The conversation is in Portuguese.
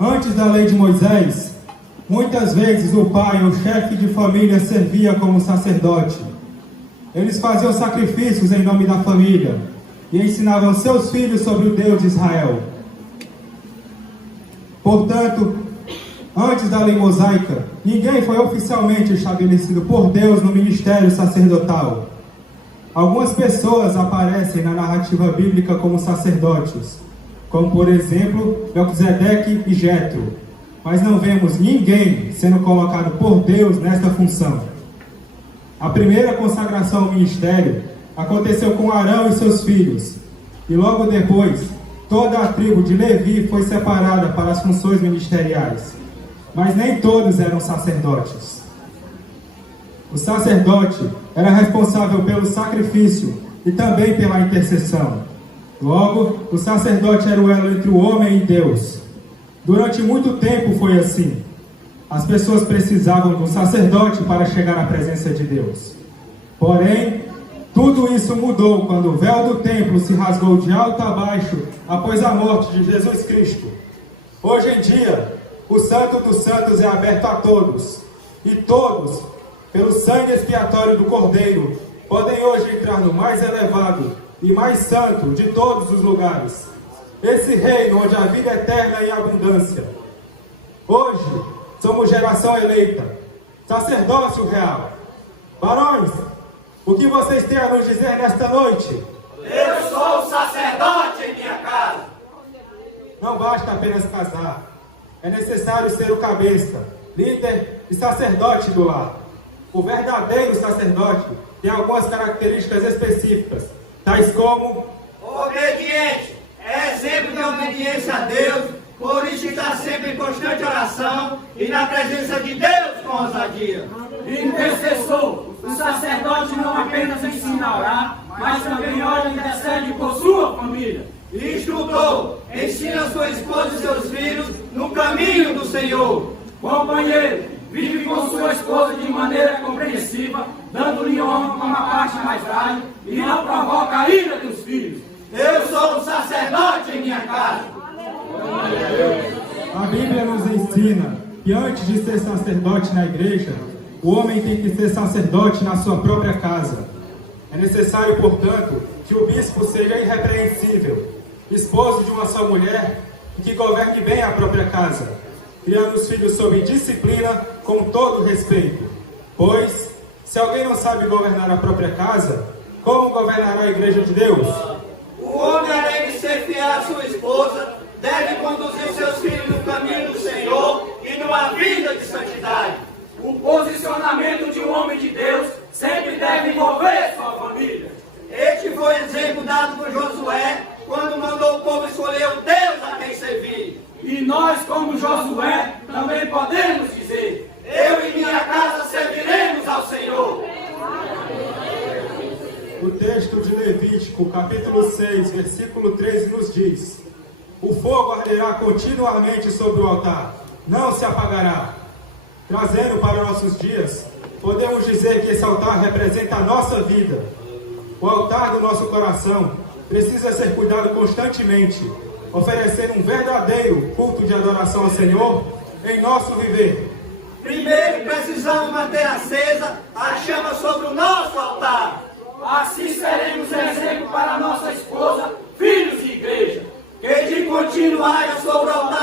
Antes da lei de Moisés, muitas vezes o pai ou chefe de família servia como sacerdote. Eles faziam sacrifícios em nome da família e ensinavam seus filhos sobre o Deus de Israel. Portanto, antes da lei mosaica, ninguém foi oficialmente estabelecido por Deus no ministério sacerdotal. Algumas pessoas aparecem na narrativa bíblica como sacerdotes, como por exemplo Melquisedeque e Jetro, mas não vemos ninguém sendo colocado por Deus nesta função. A primeira consagração ao ministério aconteceu com Arão e seus filhos, e logo depois toda a tribo de Levi foi separada para as funções ministeriais, mas nem todos eram sacerdotes. O sacerdote era responsável pelo sacrifício e também pela intercessão. Logo, o sacerdote era o elo entre o homem e Deus. Durante muito tempo foi assim. As pessoas precisavam do sacerdote para chegar à presença de Deus. Porém, tudo isso mudou quando o véu do templo se rasgou de alto a baixo após a morte de Jesus Cristo. Hoje em dia, o Santo dos Santos é aberto a todos, e todos, pelo sangue expiatório do Cordeiro, podem hoje entrar no mais elevado e mais santo de todos os lugares, esse reino onde a vida é eterna em abundância. Hoje, somos geração eleita, sacerdócio real. Varões, o que vocês têm a nos dizer nesta noite? Eu sou sacerdote em minha casa. Não basta apenas casar. É necessário ser o cabeça, líder e sacerdote do lar. O verdadeiro sacerdote tem algumas características específicas, tais como obediente, é exemplo de obediência a Deus, por isso está sempre em constante oração e na presença de Deus com ousadia. Intercessor, o sacerdote não apenas ensina a orar, mas também ora e intercede por sua família. Instrutor, ensina sua esposa e seus filhos no caminho do Senhor. Companheiro, vive com sua esposa de maneira compreensiva, dando-lhe honra como a parte mais velha, e não provoca a ira dos filhos. Eu sou um sacerdote em minha casa. A Bíblia nos ensina que antes de ser sacerdote na igreja, o homem tem que ser sacerdote na sua própria casa. É necessário, portanto, que o bispo seja irrepreensível, esposo de uma só mulher e que governe bem a própria casa, criando os filhos sob disciplina com todo respeito. Pois, se alguém não sabe governar a própria casa, como governará a igreja de Deus? O homem, além de ser fiel à sua esposa, deve conduzir seus filhos no caminho do Senhor e numa vida de santidade. O posicionamento de um homem de Deus sempre deve envolver sua família. Este foi o exemplo dado por Josué, quando mandou o povo escolher o Deus a quem servir. E nós, como Josué, também podemos dizer: eu e minha casa serviremos ao Senhor. O texto de Levítico, capítulo 6, versículo 13, nos diz: o fogo arderá continuamente sobre o altar, não se apagará. Trazendo para nossos dias, podemos dizer que esse altar representa a nossa vida. O altar do nosso coração precisa ser cuidado constantemente, oferecendo um verdadeiro culto de adoração ao Senhor em nosso viver. Primeiro precisamos manter acesa a chama sobre o nosso altar. Assim seremos exemplo para nossa esposa, filhos e igreja. Que de continuar sobre o altar